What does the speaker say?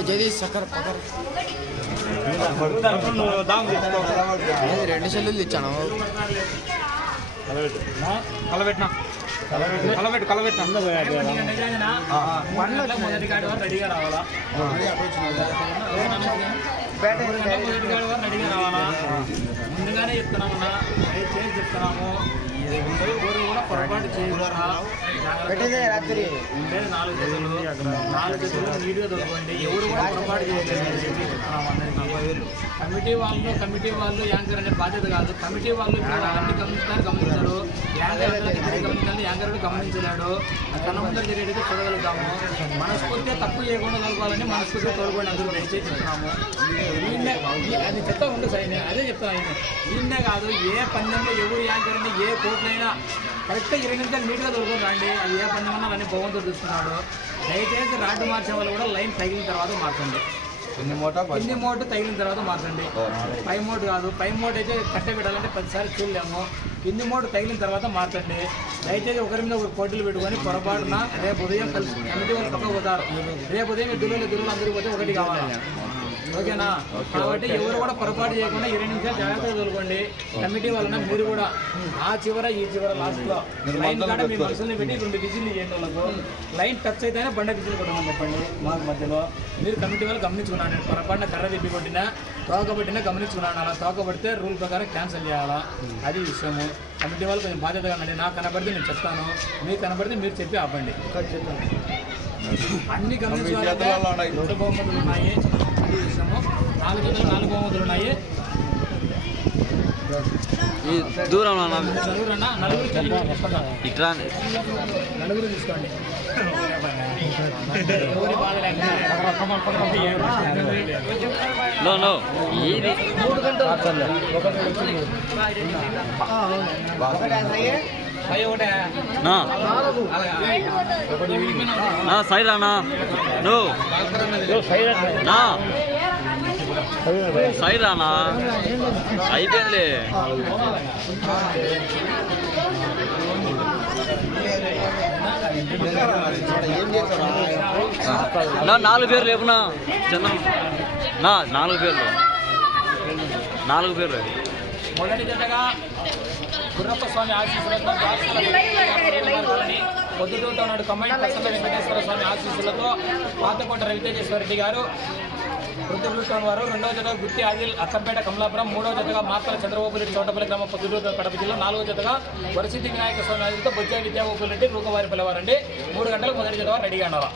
Jagadish sucker పక్కర్ రెండు సెల్లులు ఇచ్చాను కలబెట్టినా కలబెట్టు వారు రెడీగా రావాలా ముందుగానే చెప్తున్నామన్నా దయచేసి చెప్తున్నాము ఎవరు కూడా పొరపాటు చేయకుండా రాత్రి. ఉండేది నాలుగు నాలుగు నీట్గా దొరకండి ఎవరు కూడా పొరపాటు చేయలేదు. కమిటీ వాళ్ళు కమిటీ వాళ్ళు యాంకర్ అనే బాధ్యత కాదు. కమిటీ వాళ్ళు అన్ని గమనిస్తారు గమనించారు. యాంకర్ గమనించాలి యాంకర్ గమనించలేడు. తన ముందర జరిగేది చూడగలుగుతాము. మనస్ఫూర్తిగా తప్పు చేయకుండా చదువుకోవాలని మనస్ఫూర్తిగా తోడుకోండి అందరూ దయచేసి చెప్తున్నాము వీళ్ళే అది చెప్తా ఉండు సైన్ అదే చెప్తాను ఆయన వీళ్ళే కాదు ఏ పందెంలో ఎవరు యాంకర్ అని ఏ కోట్లైనా కరెక్ట్గా ఇరవై నిమిషాలు నీట్గా దొరుకుతుంది రండి. అది ఏ పందెం అన్నా అని భగవంతుడు చూస్తున్నాడు. దయచేసి రాడ్డు మార్చే వాళ్ళు కూడా లైన్ తగిలిన తర్వాత మార్చండి. ఎన్ని మూట? కింది మోటు. తగిలిన తర్వాత మార్చండి. పై మోటు కాదు. పై మోటు అయితే కట్టె పెట్టాలంటే పదిసారి చూడలేము. కింది మోటు తగిలిన తర్వాత మార్చండి. దయచేసి ఒకరి మీద ఒకరు పోటీలు పెట్టుకొని పొరపాటున రేపు ఉదయం కలిసి కమిటీ వాళ్ళు పక్క పోతారు. రేపు ఉదయం దుర్లు దుర్లు అందరూ పోతే ఒకటి కావాలి? ఓకేనా? కాబట్టి ఎవరు కూడా పొరపాటు చేయకుండా ఇరవై నిమిషాలు జాగ్రత్తగా తోలుకోండి కమిటీ వలన మీరు కూడా ఆ చివర ఈ చివర లాస్ట్లో లైన్ కాడ మీ మనుషుల్ని పెట్టి రెండు విజిల్లు చేయండి వాళ్ళకు లైన్ టచ్ అయితేనే బండ విజిల్ కొట్టమని చెప్పండి. మాకు మధ్యలో మీరు కమిటీ వాళ్ళు గమనించుకున్నాను నేను పొరపాటున కర్ర తిప్పి కొట్టినా తోక పట్టినా గమనించుకున్నాను అలా తోక పడితే రూల్ ప్రకారం క్యాన్సిల్ చేయాలా? అది విషయము. కమిటీ వాళ్ళు కొంచెం బాధ్యతగా ఉండండి. నాకు కనబడితే నేను చెప్తాను. మీకు కనబడితే మీరు చెప్పి ఆపండి. అన్ని బహుమతులు ఉన్నాయి నాలుగు జతలు నాలుగు బహుమతులు ఉన్నాయి ఈ దూరం అన్న నలుగురు నలుగురు చదువు తీసుకుంటాం ఇట్లా నలుగురు తీసుకోండి నో నో ఇది సైరానా నో. నా సైరానా అయిపోయిందిలే. నా నాలుగు పేర్లు లేపునా చిన్న నా నాలుగు పేర్లు. నాలుగు పేర్లు. మొదటి జతగా గుర్రప్ప స్వామి ఆశీస్సులతో పొద్దుటూరుతో నాడు కమ్మైన ప్రసన్న వెంకటేశ్వర స్వామి ఆశీస్సులతో పాతకోట రవితేజేశ్వర రెడ్డి గారు వృద్ధులూరు వారు రెండవ జతగా గుత్తి ఆదిల్ అక్కంపేట కమలాపురం మూడవ జతగా మాతల చంద్రబాబురెడ్డి చోటపల్లి గ్రామ పొద్దుటూరు కడప జిల్లా నాలుగో జతగా వరసిద్ధి వినాయక స్వామి ఆదిలతో బొజ్జా విద్యాబాబు రెడ్డి రూకవారి పిల్లవారండి. మూడు గంటలకు మొదటి జతగా రెడీగా ఉన్నారు